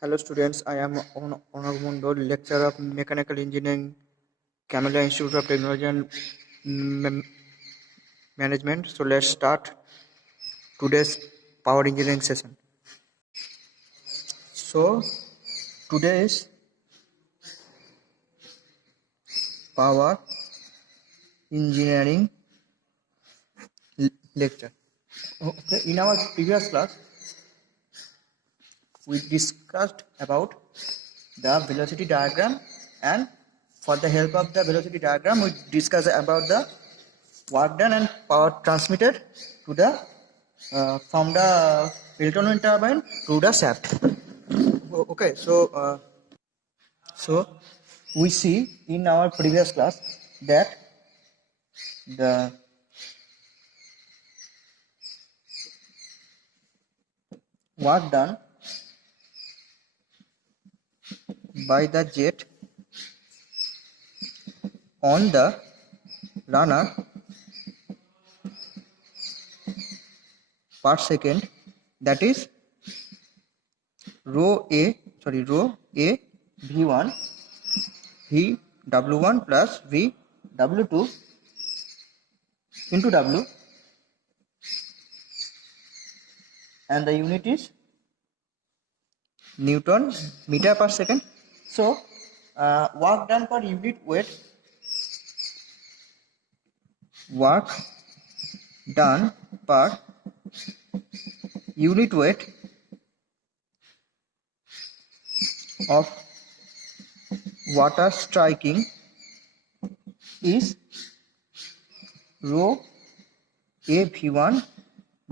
Hello students, I am Onag Mondol, lecturer of Mechanical Engineering, Camellia Institute of Technology and Management. So let's start today's power engineering session. So today's power engineering lecture. Okay, in our previous class, we discussed about the velocity diagram, and for the help of the velocity diagram, we discussed about the work done and power transmitted to the from the Pelton wind turbine to the shaft. Okay, so we see in our previous class that the work done by the jet on the runner per second, that is rho a v1 v w1 plus v w2 into w, and the unit is Newton meter per second. So work done per unit weight, work done per unit weight of water striking is rho a v1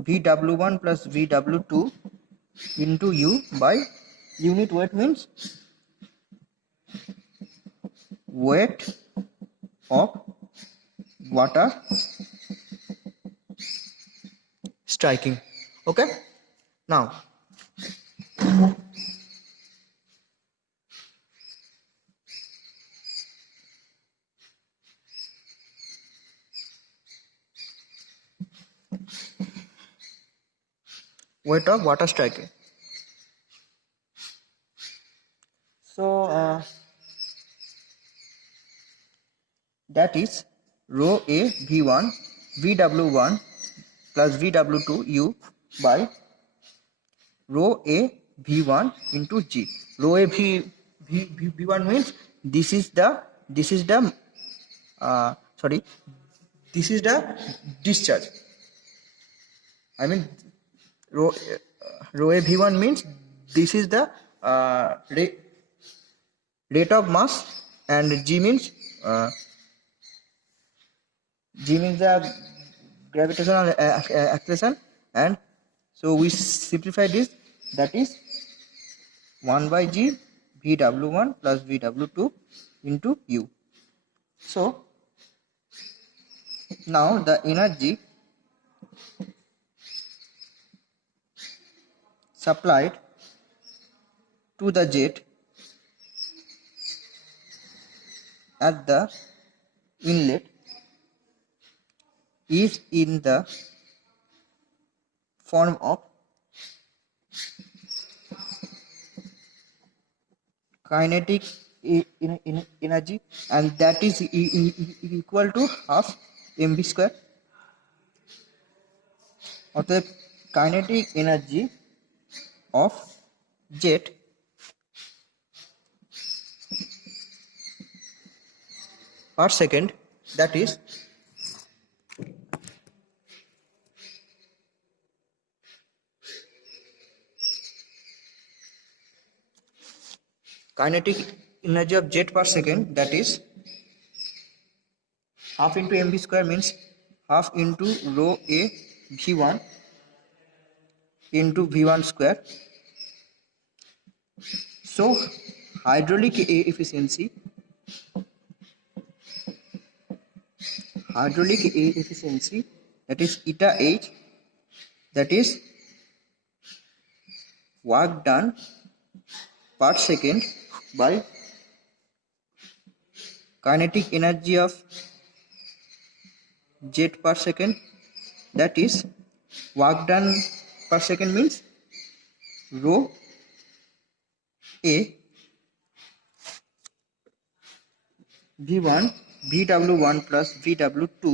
vw1 plus vw2 into u by unit weight means weight of water striking. Okay, now weight of water striking. So that is rho a v1 vw1 plus vw2 u by rho a v1 into g. Rho a v1 means this is the sorry, this is the discharge. I mean rho a v1 means this is the rate of mass, and g means the gravitational acceleration, and so we simplify this, that is 1 by g vw1 plus vw2 into u. So now the energy supplied to the jet at the inlet is in the form of kinetic energy, and that is equal to half mv square. Or the kinetic energy of jet per second, that is kinetic energy of jet per second, that is half into mv square means half into rho a v1 into v1 square. So hydraulic efficiency that is eta h, that is work done per second by kinetic energy of jet per second, that is work done per second means rho a v1 vw1 plus vw2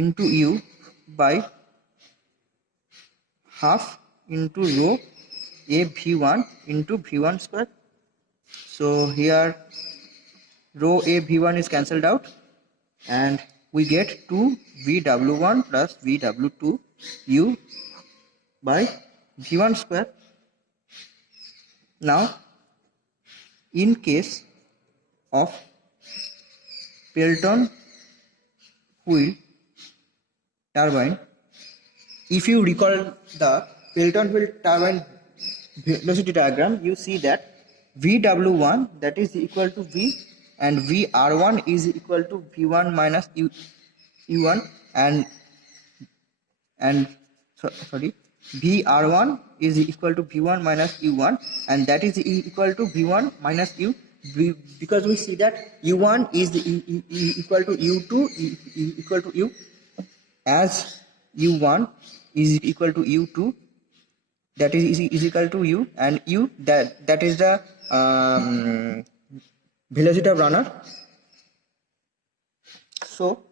into u by half into rho a v1 into v1 square. So here rho a v1 is cancelled out and we get 2 vw1 plus vw2 u by v1 square. Now in case of Pelton wheel turbine, if you recall the Pelton wheel turbine velocity diagram, you see that Vw1 that is equal to V and Vr1 is equal to V1 minus U1 and Vr1 is equal to V1 minus U1 and that is equal to V1 minus U, because we see that U1 is equal to U2 equal to U, as U1 is equal to U2 that is equal to U, and U that is the velocity of runner. So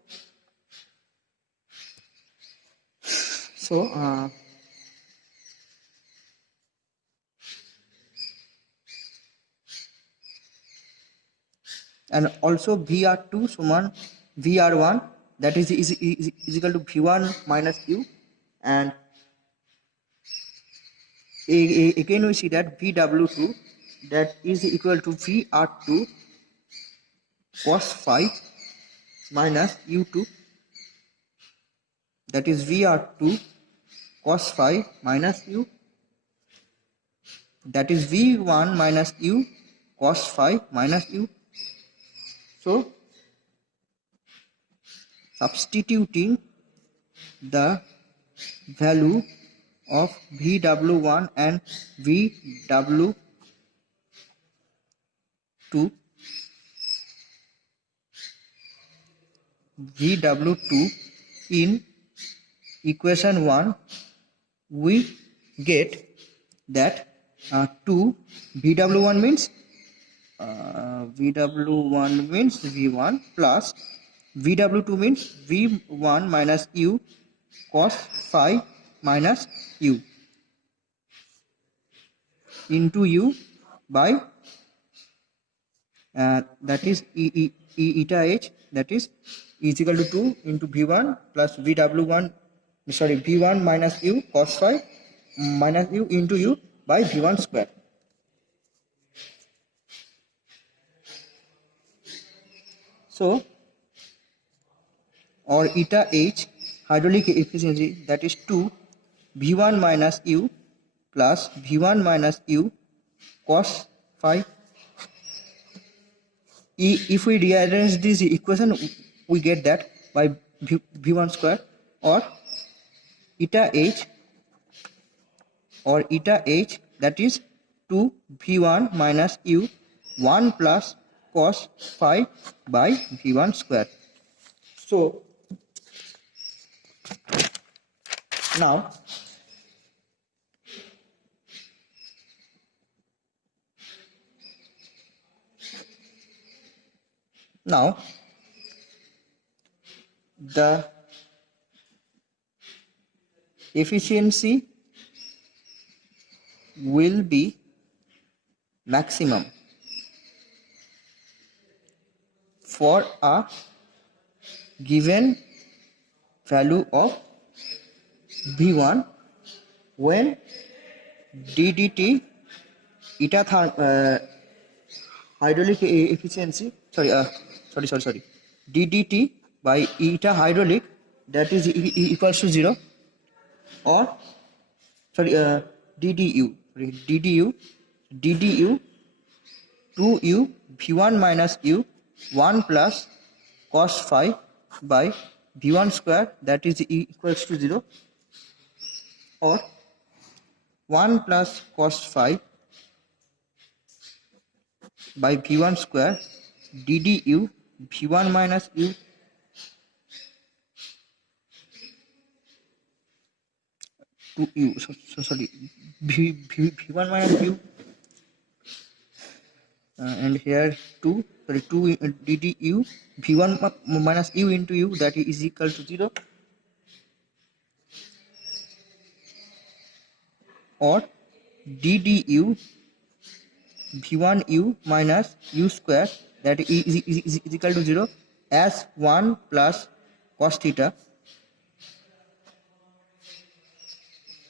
and also Vr2 suman Vr1 that is equal to V1 minus U, and again we see that Vw2 that is equal to Vr2 cos phi minus U2, that is Vr2 cos phi minus U, that is V1 minus U cos phi minus U. So substituting the value of Vw1 and Vw2 in equation 1, we get that 2 Vw1 means V1 plus Vw2 means V1 minus U cos phi minus U into U by that is eta h, that is equal to 2 into V1 plus V1 minus U cos phi minus U into U by V1 square. So or eta h hydraulic efficiency, that is 2 V1 minus U plus V1 minus U cos phi. If we rearrange this equation, we get that by V1 square or eta h that is 2 V1 minus U 1 plus cos phi by V1 square. So now the efficiency will be maximum for a given value of V1 when DDT eta hydraulic efficiency DDT by eta hydraulic that is equals to 0, or DDU 2U V1 minus U 1 plus cos phi by V1 square that is equals to 0, or 1 plus cos phi by V1 square DDU V1 minus U to U V1 minus U and here 2 ddu v1 minus u into u, that is equal to 0, or ddu v1 u minus u square, that is equal to 0, as 1 plus cos theta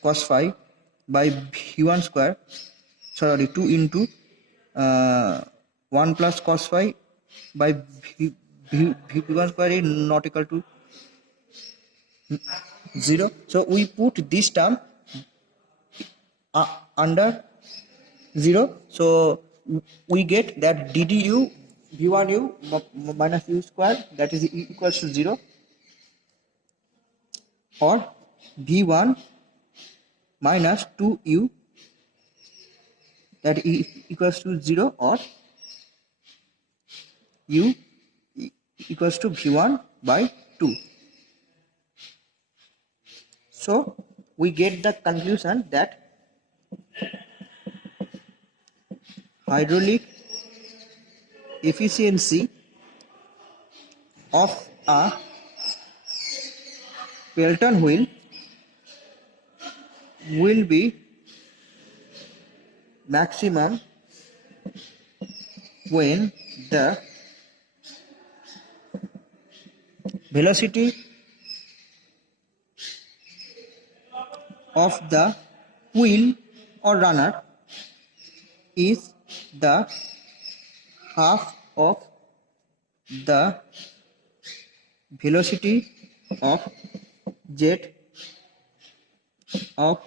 cos phi by v1 square, sorry 2 into 1 plus cos phi by v1 square is not equal to 0. So we put this term under 0. So we get that ddu v1u minus u square, that is equals to 0, or v1 minus 2u, that is equals to 0, or u equals to v1 by 2. So we get the conclusion that hydraulic efficiency of a Pelton wheel will be maximum when the velocity of the wheel or runner is the half of the velocity of jet of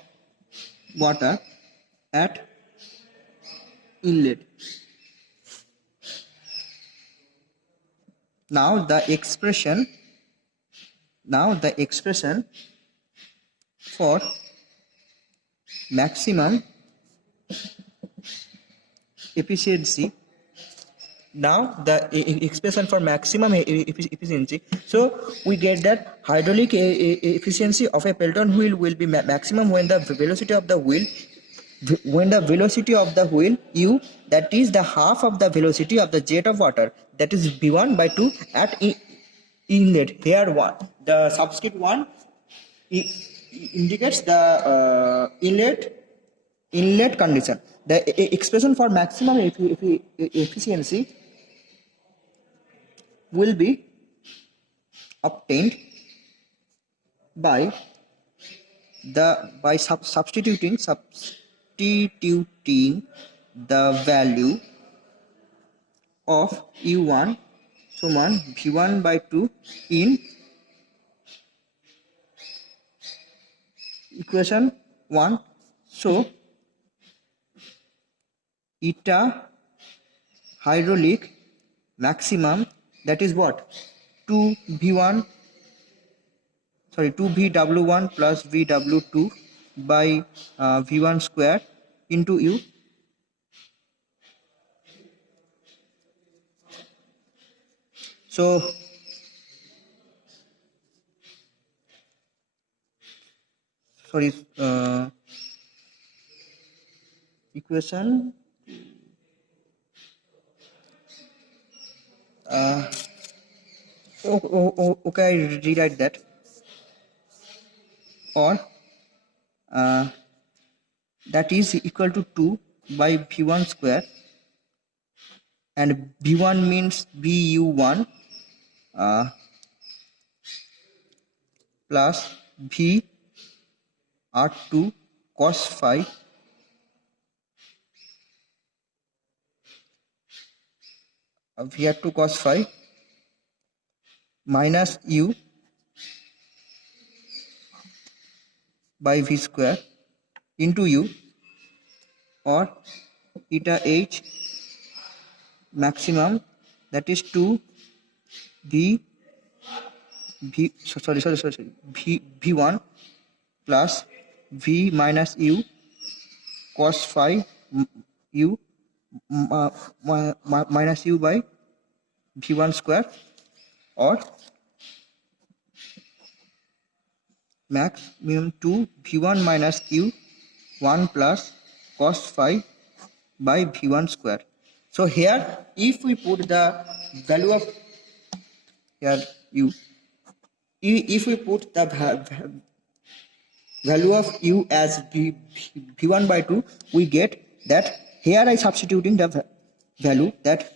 water at inlet. Now the expression for maximum efficiency. Now the expression for maximum efficiency. So we get that hydraulic efficiency of a Pelton wheel will be maximum when the velocity of the wheel u, that is the half of the velocity of the jet of water, that is v1 by 2 at inlet. Here the subscript 1 indicates the inlet condition. The expression for maximum efficiency will be obtained by substituting the value of u1 suman v1 by 2 in equation 1. So eta hydraulic maximum, that is what, 2vw1 plus vw2 by v1 square into u. So equation okay, I rewrite that, or that is equal to 2 by v1 square, and v1 means vu1 plus v r2 cos phi v2 cos phi minus u by v square into u, or eta h maximum, that is 2 v1 plus v minus u cos phi u minus u by v1 square, or maximum 2 v1 minus q 1 plus cos phi by v1 square. So here, if we put the value of here u, if we put the value of u as v1 by 2, we get that here I substituting the value that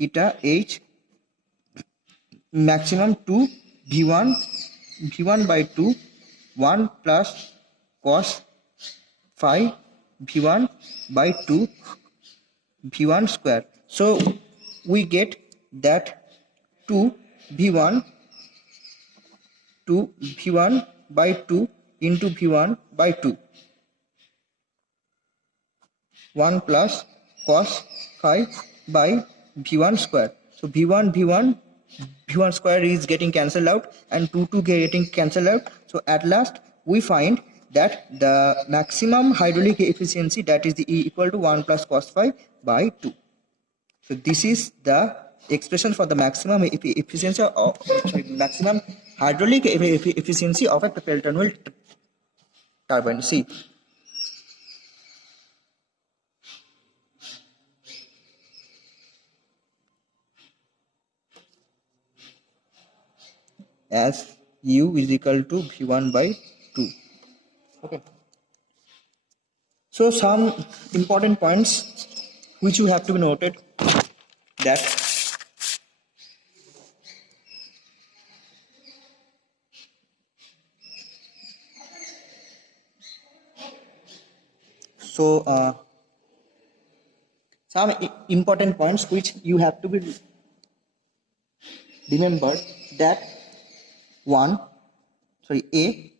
eta h maximum to v1 by 2 1 plus cos phi v1 by 2 v1 square. So we get that 2 v1 by 2 into v1 by 2 1 plus cos phi by v1 square. So v1 square is getting cancelled out and 2 getting cancelled out. So at last we find that the maximum hydraulic efficiency, that is the E equal to 1 plus cos phi by 2. So this is the expression for the maximum efficiency of maximum hydraulic efficiency of a Pelton wheel turbine. See, as u is equal to v1 by 2. Okay. So some important points which you have to be noted, that some important points which you have to be remembered, that A,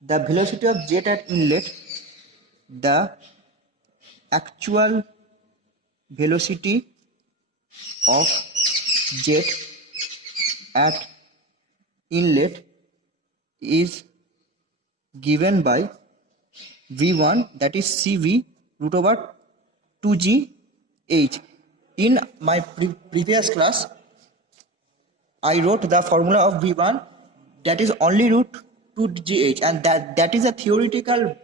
the velocity of jet at inlet, the actual velocity of jet at inlet is given by V1, that is CV root over 2gh. In my previous class, I wrote the formula of V1, that is only root 2gh, and that is a theoretical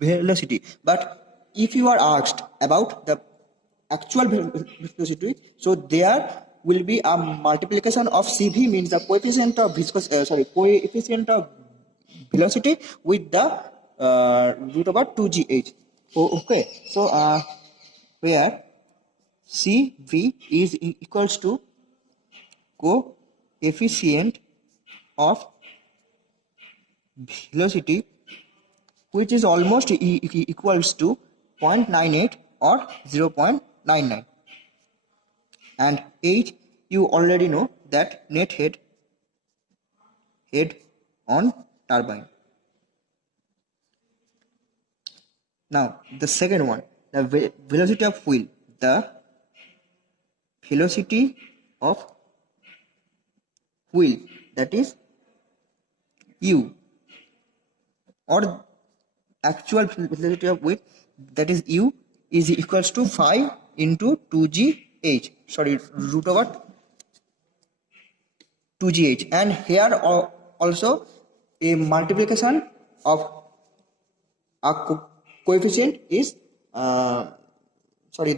velocity. But if you are asked about the actual velocity, so there will be a multiplication of CV, means the coefficient of coefficient of velocity, with the root over 2gh. Okay, so where CV is equals to coefficient of velocity, which is almost equals to 0.98 or 0.99, and h, you already know that net head on turbine. Now the second one, the velocity of wheel. The velocity of wheel, that is u, or actual velocity of wheel, that is u, is equals to 5 into 2gh, root over 2gh, and here also a multiplication of a coefficient is the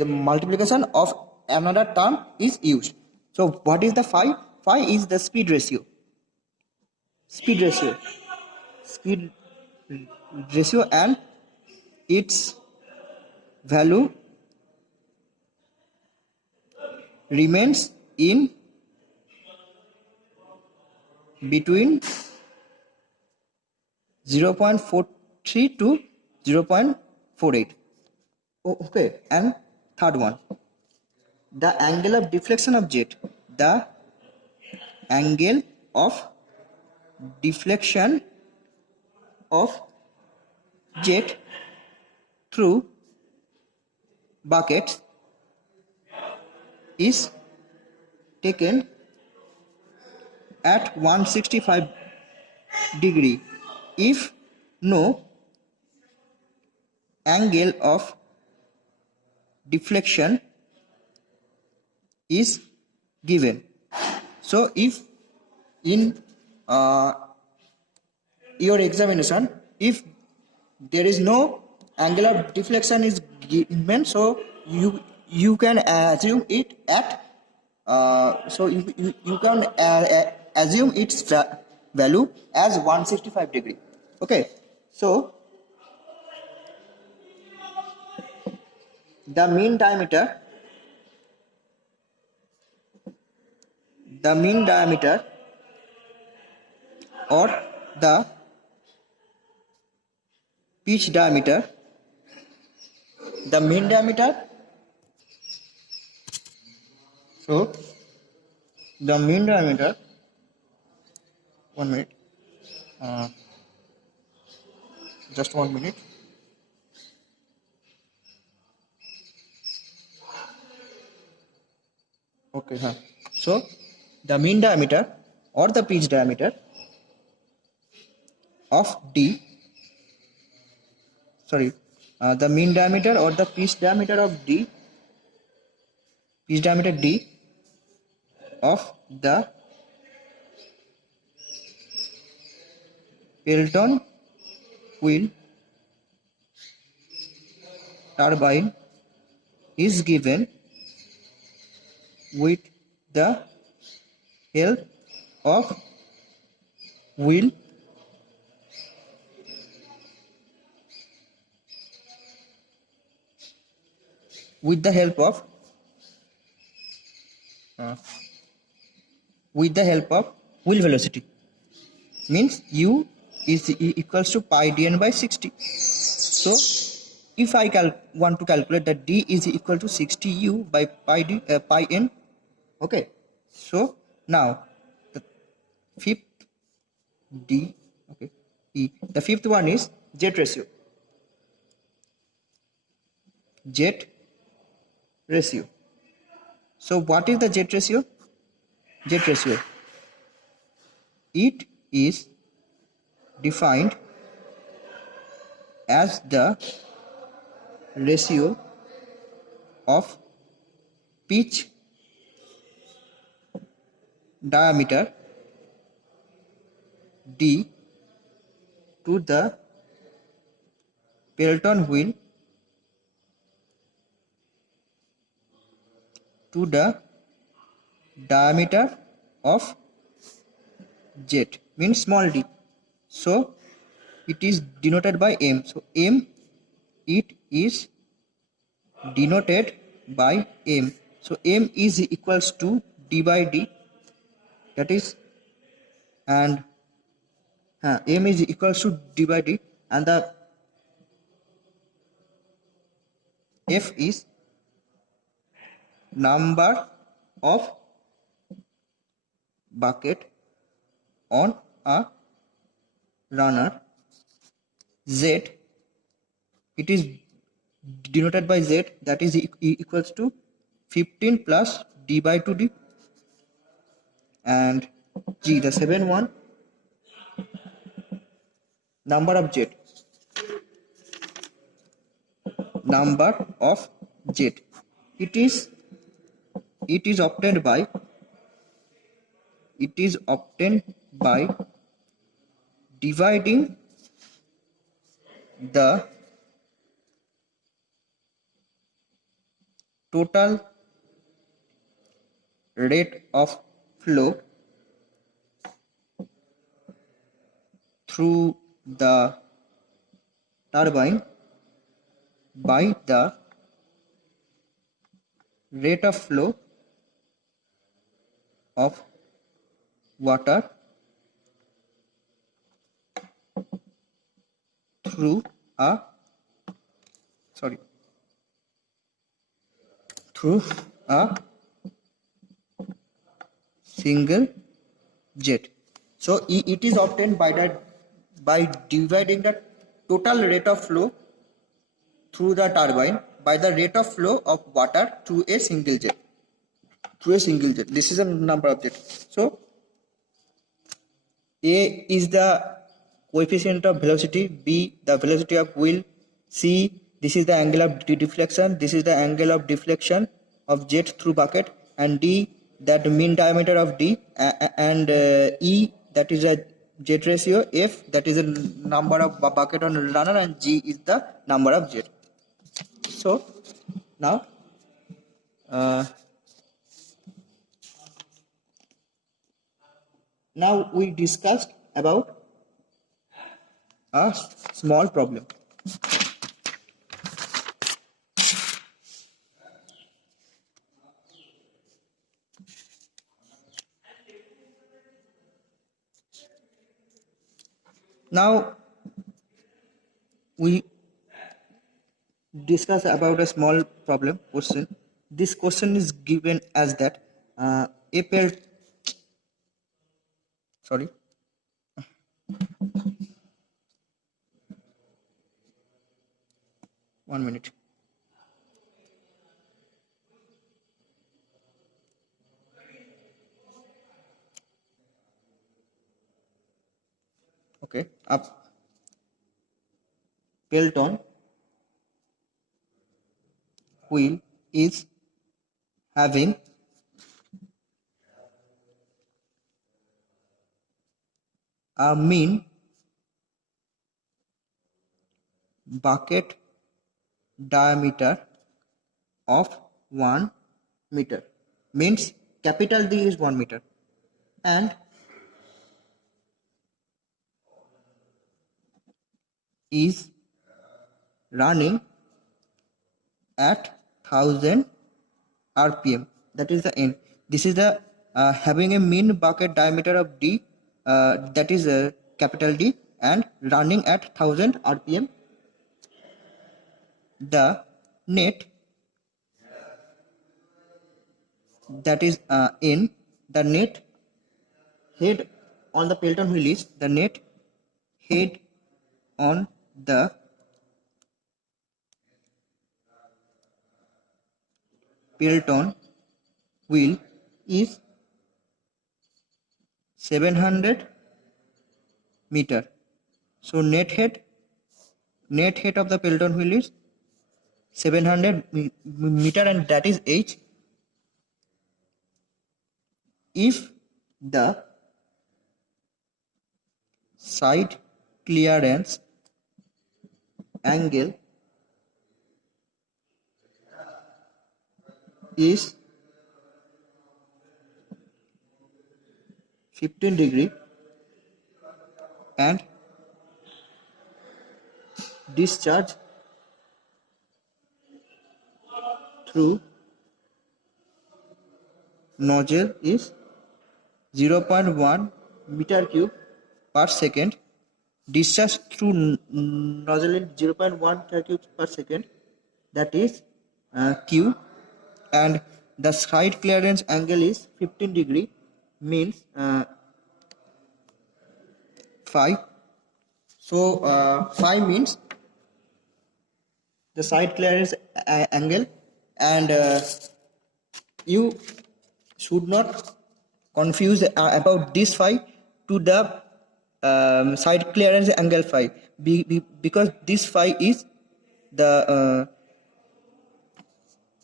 multiplication of another term is used. So what is the phi? Phi is the speed ratio, and its value remains in between 0.43 to 0.48. Okay, and third one, the angle of deflection of jet. The angle of deflection of jet through buckets is taken at 165 degree if no angle of deflection is given. So if in your examination, if there is no angle of deflection is given, so you can assume it at so you can assume its value as 165 degree. Okay, so the mean diameter or the pitch diameter, the mean diameter, so the mean diameter, 1 minute, just 1 minute. Okay, so the mean diameter or the pitch diameter of D, the mean diameter or the pitch diameter of D, pitch diameter D of the Pelton wheel turbine is given with the help of wheel wheel velocity, means u is equals to pi dn by 60. So if I want to calculate that d is equal to 60 u by pi n. Okay, so now the fifth d, okay, e, the fifth one is jet ratio. So what is the jet ratio? It is defined as the ratio of pitch diameter D to the Pelton wheel to the diameter of jet, means small d. So it is denoted by m. So m, it is denoted by m. So m is equals to d by d, that is, and m is equals to d by d, and the f is number of bucket on a runner. Z, it is denoted by z, that is equals to 15 plus d by 2d, and G, the 7th one, number of jet. It is obtained by dividing the total rate of flow through the turbine by the rate of flow of water through a single jet. So it is obtained by dividing the total rate of flow through the turbine by the rate of flow of water through a single jet. This is a number of jets. So A is the coefficient of velocity, B the velocity of wheel, C this is the angle of deflection, this is the angle of deflection of jet through bucket, and D that mean diameter of D, and E that is a jet ratio, F that is a number of bucket on runner, and G is the number of jet. So now now we discussed about a small problem. Now we discuss about a small problem question. This question is given as that a pair. Sorry. One minute. Okay. A Pelton wheel is having a mean bucket diameter of 1 meter, means capital D is 1 meter, and is running at 1000 rpm. That is the end. This is the having a mean bucket diameter of D, that is capital D, and running at 1000 rpm. The net, that is in the net head on the Pelton wheel is the net head on the Pelton wheel is 700 meter. So net head of the Pelton wheel is 700 meter, and that is H. If the side clearance angle is 15 degree and discharge through nozzle is 0.1 meter cube per second. Discharge through nozzle is 0.1 meter cube per second, that is Q, and the side clearance angle is 15 degree, means phi. So phi means the side clearance angle, and you should not confuse about this phi to the side clearance angle phi, because this phi is the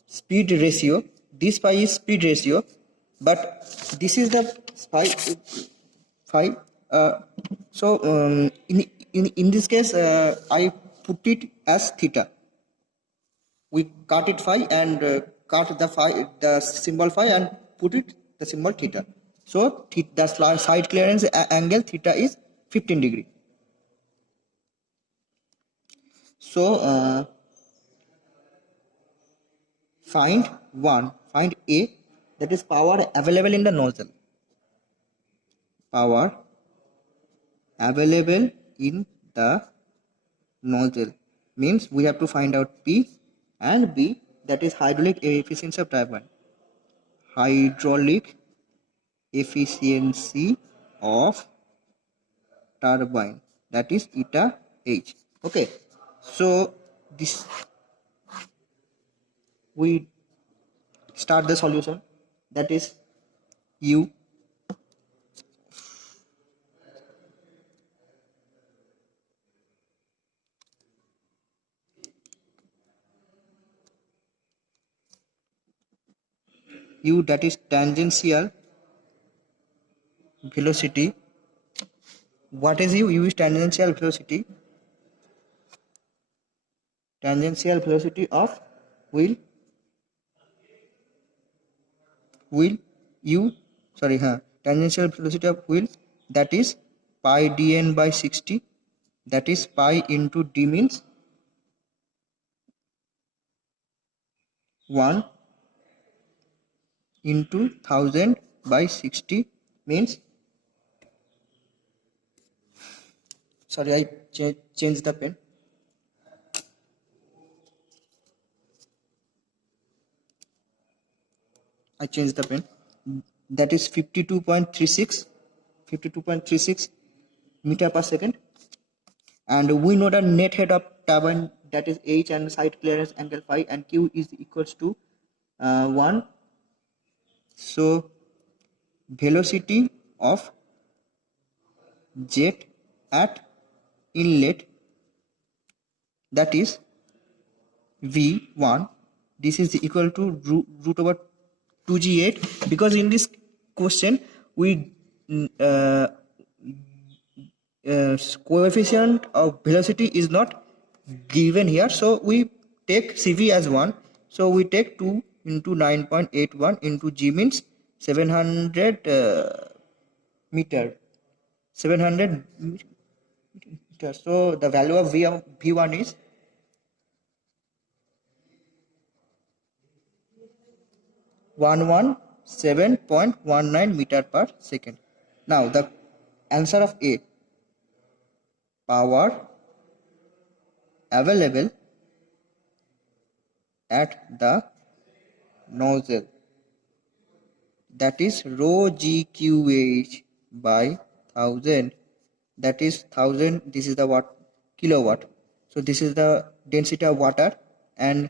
speed ratio. This phi is speed ratio, but this is the phi. So in this case, I put it as theta. We cut it phi and cut the symbol phi, and put it the symbol theta. So the side clearance angle theta is 15 degree. So find A, that is power available in the nozzle. Power available in the nozzle means we have to find out P, and B, that is hydraulic efficiency of turbine. Hydraulic efficiency of turbine, that is eta H. Okay, so this we start the solution, that is U that is tangential velocity. What is U? U is tangential velocity. Tangential velocity of will tangential velocity of wheel, that is pi dn by 60, that is pi into d means 1 into 1000 by 60 means, sorry, I changed the pen. That is 52.36 meter per second. And we know the net head of turbine, that is h, and side clearance angle phi, and q is equals to 1. So velocity of jet at inlet, that is v1, this is equal to root over 2g8, because in this question we coefficient of velocity is not given here, so we take cv as 1, so we take 2 into 9.81 into g means 700 meter, 700 meter. So the value of v1 is 117.19 meter per second. Now the answer of A, power available at the nozzle, that is rho gqh by 1000, that is 1000, this is the kilowatt, so this is the density of water, and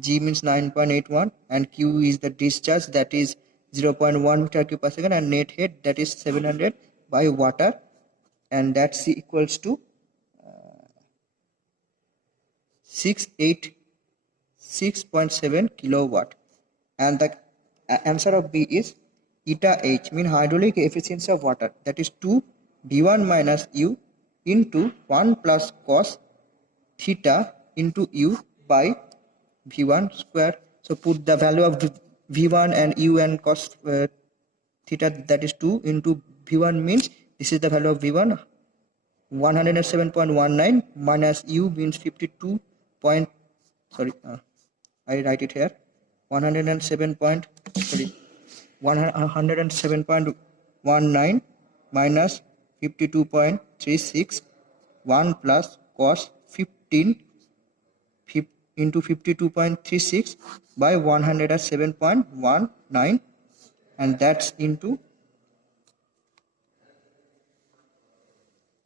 g means 9.81, and q is the discharge, that is 0.1 meter cube per second, and net head, that is 700 by water, and that's equals to 686.7 kilowatt. And the answer of B is eta h, mean hydraulic efficiency of water, that is 2 v1 minus u into 1 plus cos theta into u by v1 square. So put the value of v1 and u and cos theta, that is 2 into v1 means, this is the value of v1, 107.19, minus u means 52 point, sorry, I write it here, 107.19 minus 52.36, 1 plus cos 15 into 52.36 by 107.19, and that's into,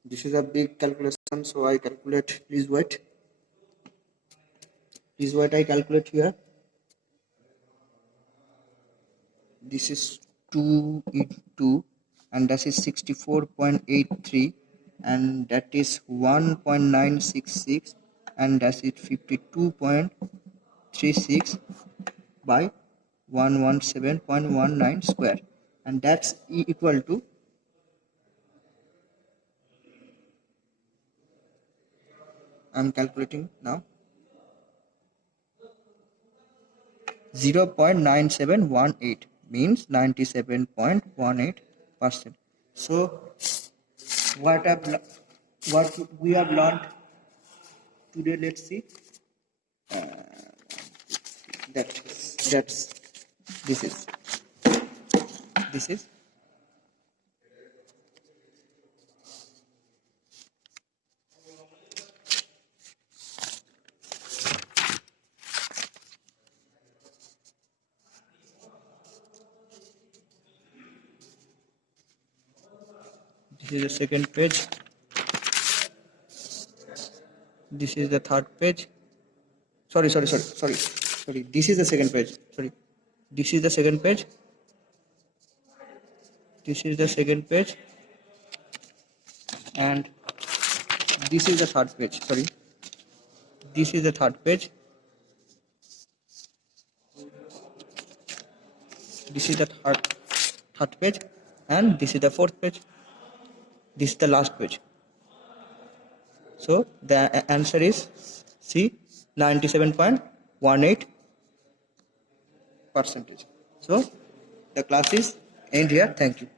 this is a big calculation, so I calculate, please wait, I calculate here. This is 2 into, and that is 64.83, and that is 1.966, and that is 52.36 by 117.19 square, and that's equal to, I'm calculating now, 0.9718, means 97.18%. So what we have learned today, let's see, that's this is the second page, this is the third page, sorry, this is the second page, this is the second page, and this is the third page, this is the third page, this is the third page, and this is the fourth page, this is the last page. So the answer is C, 97.18%. So the class is end here. Thank you.